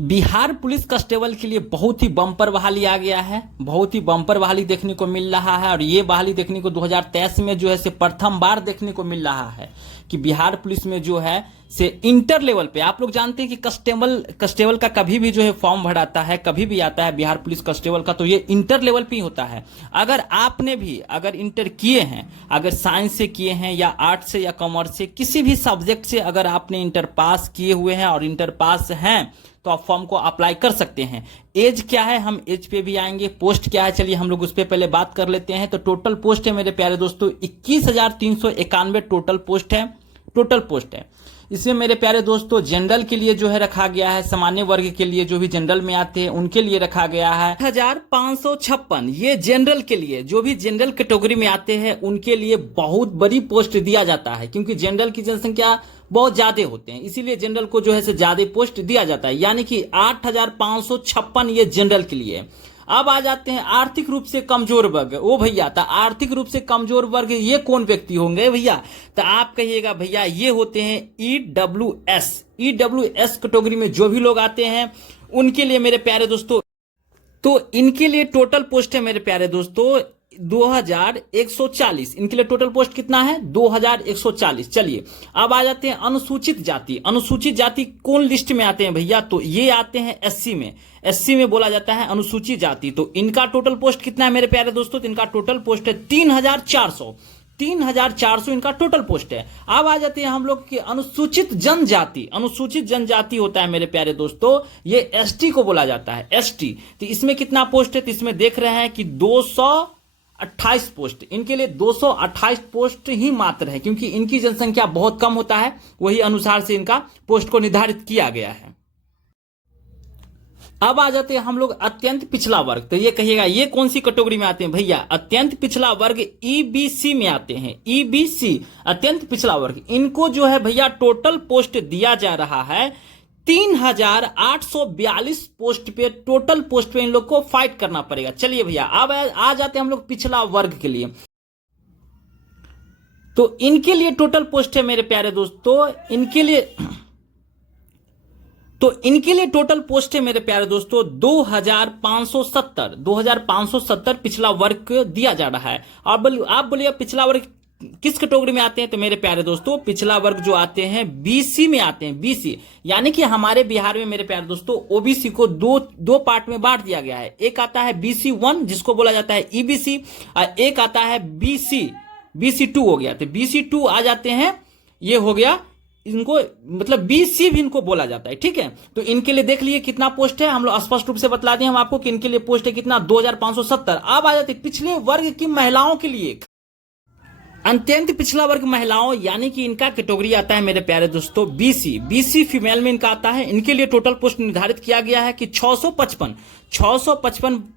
Bihar police constable के लिए बहुत ही बम्पर बहाली आ गया है। बहुत ही बम्पर बहाली देखने को मिल रहा है और ये बहाली देखने को 2023 में जो है से प्रथम बार देखने को मिल रहा है कि बिहार पुलिस में जो है से इंटर लेवल पे आप लोग जानते हैं कि कांस्टेबल का कभी भी जो है फॉर्म भराता है, कभी भी आता है बिहार पुलिस कांस्टेबल का, तो ये इंटर लेवल पे ही होता है। अगर आपने भी अगर इंटर किए हैं, अगर साइंस से किए हैं या आर्ट्स से या कॉमर्स से, किसी भी सब्जेक्ट से अगर आपने इंटर पास किए हुए हैं और इंटर पास हैं तो आप फॉर्म को अप्लाई कर सकते हैं। एज क्या है, हम एज पे भी आएंगे। पोस्ट क्या है, चलिए हम लोग उस पर पहले बात कर लेते हैं। तो टोटल पोस्ट है मेरे प्यारे दोस्तों 21,391 टोटल पोस्ट है। इसमें मेरे प्यारे दोस्तों जनरल के लिए जो है रखा गया है, सामान्य वर्ग के लिए जो भी जनरल में आते हैं उनके लिए रखा गया है 1556। ये जनरल के लिए, जो भी जनरल कैटेगरी में आते हैं उनके लिए बहुत बड़ी पोस्ट दिया जाता है, क्योंकि जनरल की जनसंख्या बहुत ज्यादा होते हैं, इसीलिए जनरल को जो है से ज्यादा पोस्ट दिया जाता है, यानी कि 8,556 ये जनरल के लिए। अब आ जाते हैं आर्थिक रूप से कमजोर वर्ग। ओ भैया, तो आर्थिक रूप से कमजोर वर्ग ये कौन व्यक्ति होंगे भैया? तो आप कहिएगा भैया ये होते हैं ईडब्ल्यूएस कैटेगरी में जो भी लोग आते हैं उनके लिए मेरे प्यारे दोस्तों। तो इनके लिए टोटल पोस्ट है मेरे प्यारे दोस्तों 2140। इनके लिए टोटल पोस्ट कितना है? 2140। चलिए अब आ जाते हैं अनुसूचित जाति। अनुसूचित जाति कौन लिस्ट में आते हैं भैया? तो ये आते हैं एससी में। एससी में बोला जाता है अनुसूचित जाति। तो इनका टोटल पोस्ट कितना है मेरे प्यारे दोस्तों? तो इनका टोटल पोस्ट है 3,400 इनका टोटल पोस्ट है। अब आ जाते हैं हम लोग की अनुसूचित जनजाति। अनुसूचित जनजाति होता है मेरे प्यारे दोस्तों, ये एसटी को बोला जाता है, एसटी। तो इसमें कितना पोस्ट है? तो इसमें देख रहे हैं कि 228 पोस्ट। इनके लिए 228 पोस्ट ही मात्र है, क्योंकि इनकी जनसंख्या बहुत कम होता है, वही अनुसार से इनका पोस्ट को निर्धारित किया गया है। अब आ जाते हैं हम लोग अत्यंत पिछड़ा वर्ग। तो ये कहिएगा ये कौन सी कैटेगरी में आते हैं भैया? अत्यंत पिछड़ा वर्ग ईबीसी में आते हैं। ईबीसी अत्यंत पिछड़ा वर्ग, इनको जो है भैया टोटल पोस्ट दिया जा रहा है 3,842 पोस्ट पे। टोटल पोस्ट पे इन लोग को फाइट करना पड़ेगा। चलिए भैया अब आ जाते हैं हम लोग पिछड़ा वर्ग के लिए। तो इनके लिए टोटल पोस्ट है मेरे प्यारे दोस्तों, इनके लिए टोटल पोस्ट है मेरे प्यारे दोस्तों 2,570 पिछला वर्ग दिया जा रहा है। आप बोलिए पिछला वर्ग किस कैटेगरी में आते हैं? तो मेरे प्यारे दोस्तों पिछला वर्ग जो आते हैं बीसी में आते हैं। बीसी यानी कि हमारे बिहार में मेरे प्यारे दोस्तों ओबीसी को दो पार्ट में बांट दिया गया है। एक आता है बीसी 1 जिसको बोला जाता है ईबीसी, और एक आता है बीसी 2 हो गया। तो बीसी 2 आ जाते हैं, ये हो गया इनको, मतलब बीसी भी इनको बोला जाता है। ठीक है, तो इनके लिए देख लिए कितना पोस्ट है, हम लोग स्पष्ट रूप से बतला दें हम आपको कि इनके लिए पोस्ट है कितना 2,570। अब आ जाते पिछले वर्ग की महिलाओं के लिए अत्यंत पिछड़ा वर्ग महिलाओं, यानी कि इनका कैटेगरी आता है मेरे प्यारे दोस्तों बीसी फीमेल में इनका आता है। इनके लिए टोटल पोस्ट निर्धारित किया गया है कि 655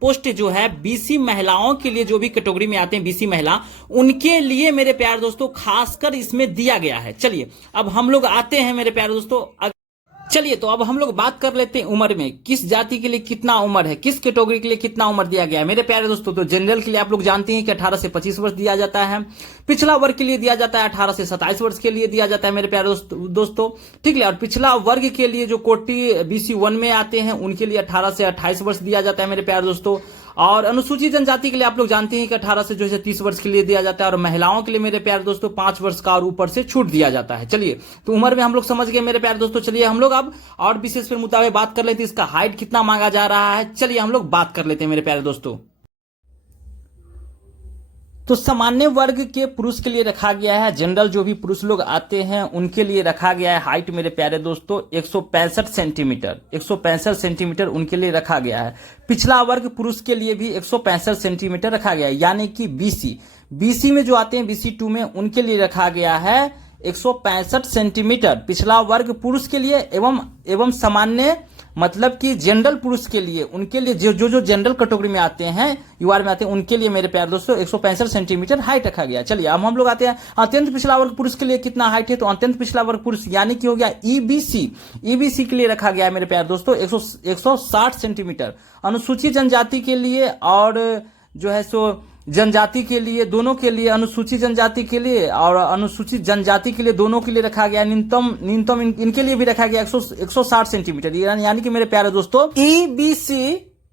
पोस्ट जो है बीसी महिलाओं के लिए, जो भी कैटेगरी में आते हैं बीसी महिला, उनके लिए मेरे प्यारे दोस्तों खासकर इसमें दिया गया है। चलिए अब हम लोग आते हैं मेरे प्यारे दोस्तों, चलिए तो अब हम लोग बात कर लेते हैं उम्र में, किस जाति के लिए कितना उम्र है, किस कैटेगरी के लिए कितना उम्र दिया गया है मेरे प्यारे दोस्तों। तो जनरल के लिए आप लोग जानते हैं कि 18 से 25 वर्ष दिया जाता है। पिछला वर्ग के लिए दिया जाता है 18 से 27 वर्ष के लिए दिया जाता है मेरे प्यारे दोस्तों। ठीक है, और पिछला वर्ग के लिए जो कोटि बीसी 1 में आते हैं उनके लिए 18 से 28 वर्ष दिया जाता है मेरे प्यारे दोस्तों। और अनुसूचित जनजाति के लिए आप लोग जानते हैं कि 18 से जो है 30 वर्ष के लिए दिया जाता है, और महिलाओं के लिए मेरे प्यारे दोस्तों 5 वर्ष का और ऊपर से छूट दिया जाता है। चलिए तो उम्र में हम लोग समझ गए मेरे प्यारे दोस्तों। चलिए हम लोग अब और विशेष पे मुताबिक बात कर लेते हैं, इसका हाइट कितना मांगा जा रहा है। चलिए हम लोग बात कर लेते हैं मेरे प्यारे दोस्तों। तो सामान्य वर्ग के पुरुष के लिए रखा गया है, जनरल जो भी पुरुष लोग आते हैं उनके लिए रखा गया है हाइट मेरे प्यारे दोस्तों 165 सेंटीमीटर उनके लिए रखा गया है। पिछला वर्ग पुरुष के लिए भी 165 सेंटीमीटर रखा गया है, यानी कि बीसी में जो आते हैं बीसी 2 में उनके लिए रखा गया है 165 सेंटीमीटर पिछला वर्ग पुरुष के लिए, एवं सामान्य मतलब कि जनरल पुरुष के लिए, उनके लिए जो जनरल कैटेगरी में आते हैं, यूआर में आते हैं, उनके लिए मेरे प्यारे दोस्तों 165 सेंटीमीटर हाइट रखा गया। चलिए अब हम लोग आते हैं अत्यंत पिछड़ा वर्ग पुरुष के लिए कितना हाइट है। तो अत्यंत पिछड़ा वर्ग पुरुष यानी कि हो गया ईबीसी के लिए रखा गया है मेरे प्यारे दोस्तों 160 सेंटीमीटर। अनुसूचित जनजाति के लिए और जो है सो जनजाति के लिए, दोनों के लिए, अनुसूचित जनजाति के लिए और अनुसूचित जनजाति के लिए दोनों के लिए रखा गया। न्यूनतम इनके लिए भी रखा गया 160 सेंटीमीटर। यानी कि मेरे प्यारे दोस्तों EBC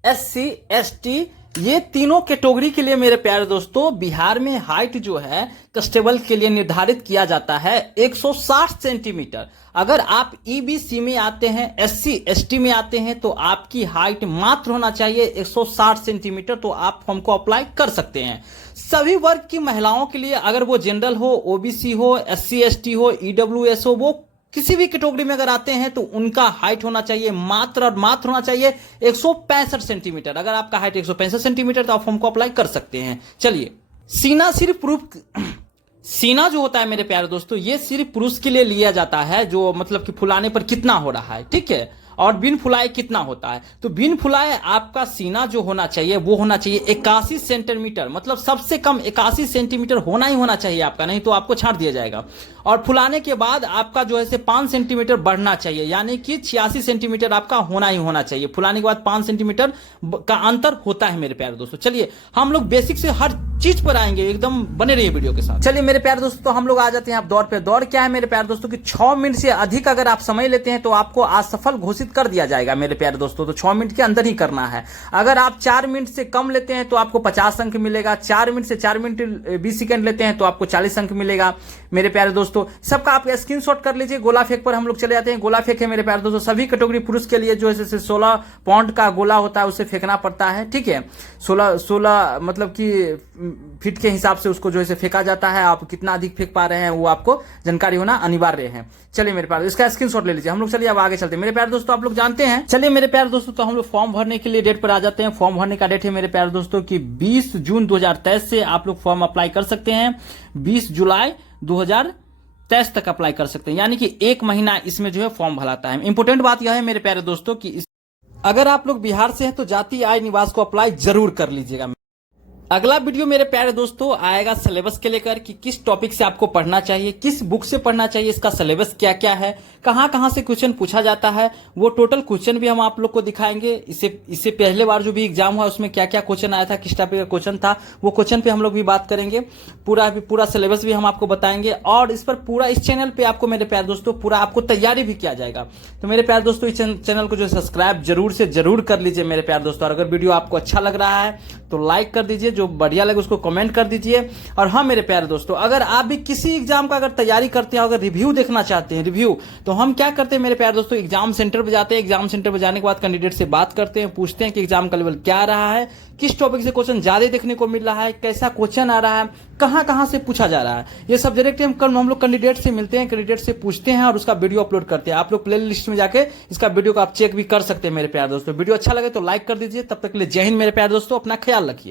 SC ST ये तीनों कैटेगरी के लिए मेरे प्यारे दोस्तों बिहार में हाइट जो है कांस्टेबल के लिए निर्धारित किया जाता है 160 सेंटीमीटर। अगर आप EBC में आते हैं, SC ST में आते हैं तो आपकी हाइट मात्र होना चाहिए 160 सेंटीमीटर, तो आप फॉर्म को अप्लाई कर सकते हैं। सभी वर्ग की महिलाओं के लिए, अगर वो जनरल हो, OBC हो, SC ST हो, EWS हो, वो किसी भी कैटेगरी में अगर आते हैं तो उनका हाइट होना चाहिए मात्र और मात्र होना चाहिए 165 सेंटीमीटर। अगर आपका हाइट 165 सेंटीमीटर तो आप फॉर्म को अप्लाई कर सकते हैं। चलिए, सीना सिर्फ प्रूफ, सीना जो होता है मेरे प्यारे दोस्तों ये सिर्फ पुरुष के लिए लिया जाता है, जो मतलब कि फुलाने पर कितना हो रहा है, ठीक है, और बिन फुलाए कितना होता है। तो बिन फुलाए आपका सीना जो होना चाहिए वो होना चाहिए 81 सेंटीमीटर, मतलब सबसे कम 81 सेंटीमीटर होना ही होना चाहिए आपका, नहीं तो आपको छांट दिया जाएगा। और फुलाने के बाद आपका जो है 5 सेंटीमीटर बढ़ना चाहिए, यानी कि 86 सेंटीमीटर आपका होना ही होना चाहिए। फुलाने के बाद 5 सेंटीमीटर का अंतर होता है मेरे प्यारे दोस्तों। चलिए हम लोग बेसिक से हर चीज पर आएंगे, एकदम बने रहिए वीडियो के साथ। चलिए मेरे प्यारे दोस्तों, तो हम लोग आ जाते हैं आप दौड़ पे। दौड़ क्या है मेरे प्यारे दोस्तों कि 6 मिनट से अधिक अगर आप समय लेते हैं तो आपको असफल घोषित कर दिया जाएगा मेरे प्यारे दोस्तों। तो 6 मिनट के अंदर ही करना है। अगर आप 4 मिनट से कम लेते हैं तो आपको 50 अंक मिलेगा। 4 मिनट से 4 मिनट 20 सेकंड लेते हैं तो आपको 40 अंक मिलेगा मेरे प्यारे दोस्तों। सबका आप स्क्रीनशॉट कर लीजिए। गोला फेंक पर हम लोग चले जाते हैं। गोला फेंक है मेरे प्यारे दोस्तों, सभी कैटेगरी पुरुष के लिए जो है 16 पाउंड का गोला होता है, उसे फेंकना पड़ता है, ठीक है। 16 मतलब कि फीट के हिसाब से उसको जो है फेंका जाता है। आप कितना अधिक फेंक पा रहे हैं वो आपको जानकारी होना अनिवार्य है। चलिए मेरे प्यारे, इसका स्क्रीनशॉट ले लीजिए। हम लोग चलिए अब आगे चलते हैं मेरे प्यारे दोस्तों। आप लोग जानते हैं, चलिए मेरे प्यारे दोस्तों, तो हम लोग फॉर्म भरने के लिए डेट पर आ जाते हैं। फॉर्म भरने का डेट है मेरे प्यारे दोस्तों कि 20 जून 2023 से आप लोग फॉर्म अप्लाई कर सकते हैं। 20 जुलाई 2023 तक अप्लाई कर सकते हैं, यानी कि 1 महीना इसमें जो है फॉर्म भराता है। इंपोर्टेंट बात यह है मेरे प्यारे दोस्तों कि अगर आप लोग बिहार से हैं तो जाति आय निवास को अप्लाई जरूर कर लीजिएगा। अगला वीडियो मेरे प्यारे दोस्तों आएगा सिलेबस के लेकर कि किस टॉपिक से आपको पढ़ना चाहिए, किस बुक से पढ़ना चाहिए, इसका सिलेबस क्या क्या है, कहां कहां से क्वेश्चन पूछा जाता है, वो टोटल क्वेश्चन भी हम आप लोग को दिखाएंगे। इससे पहले बार जो भी एग्जाम हुआ उसमें क्या क्या क्वेश्चन आया था, किस टॉपिक का क्वेश्चन था, वो क्वेश्चन पे हम लोग भी बात करेंगे। पूरा सिलेबस भी हम आपको बताएंगे और इस पर पूरा इस चैनल पे आपको मेरे प्यारे दोस्तों पूरा आपको तैयारी भी किया जाएगा। तो मेरे प्यारे दोस्तों इस चैनल को जो सब्सक्राइब जरूर से जरूर कर लीजिए मेरे प्यारे दोस्तों। और अगर वीडियो आपको अच्छा लग रहा है तो लाइक कर दीजिए, जो बढ़िया लगे उसको कमेंट कर दीजिए। और हाँ मेरे प्यारे दोस्तों, अगर आप भी किसी एग्जाम का अगर तैयारी करते हैं, अगर रिव्यू देखना चाहते हैं, रिव्यू, तो हम क्या करते हैं मेरे प्यारे दोस्तों, एग्जाम सेंटर पे जाते हैं। एग्जाम सेंटर पे जाने के बाद कैंडिडेट से बात करते हैं, पूछते हैं कि एग्जाम का लेवल क्या रहा है, किस टॉपिक से क्वेश्चन ज्यादा देखने को मिल रहा है, कैसा क्वेश्चन आ रहा है, कहां से पूछा जा रहा है। ये सब डायरेक्ट हम लोग कैंडिडेट से मिलते हैं, कैंडिडेट से पूछते हैं और उसका वीडियो अपलोड करते हैं। आप लोग प्ले लिस्ट में जाके इसका वीडियो को आप चेक भी कर सकते हैं मेरे प्यारे दोस्तों। वीडियो अच्छा लगे तो लाइक कर दीजिए। तब तक के लिए जय हिंद मेरे प्यारे दोस्तों, अपना ख्याल रखिए।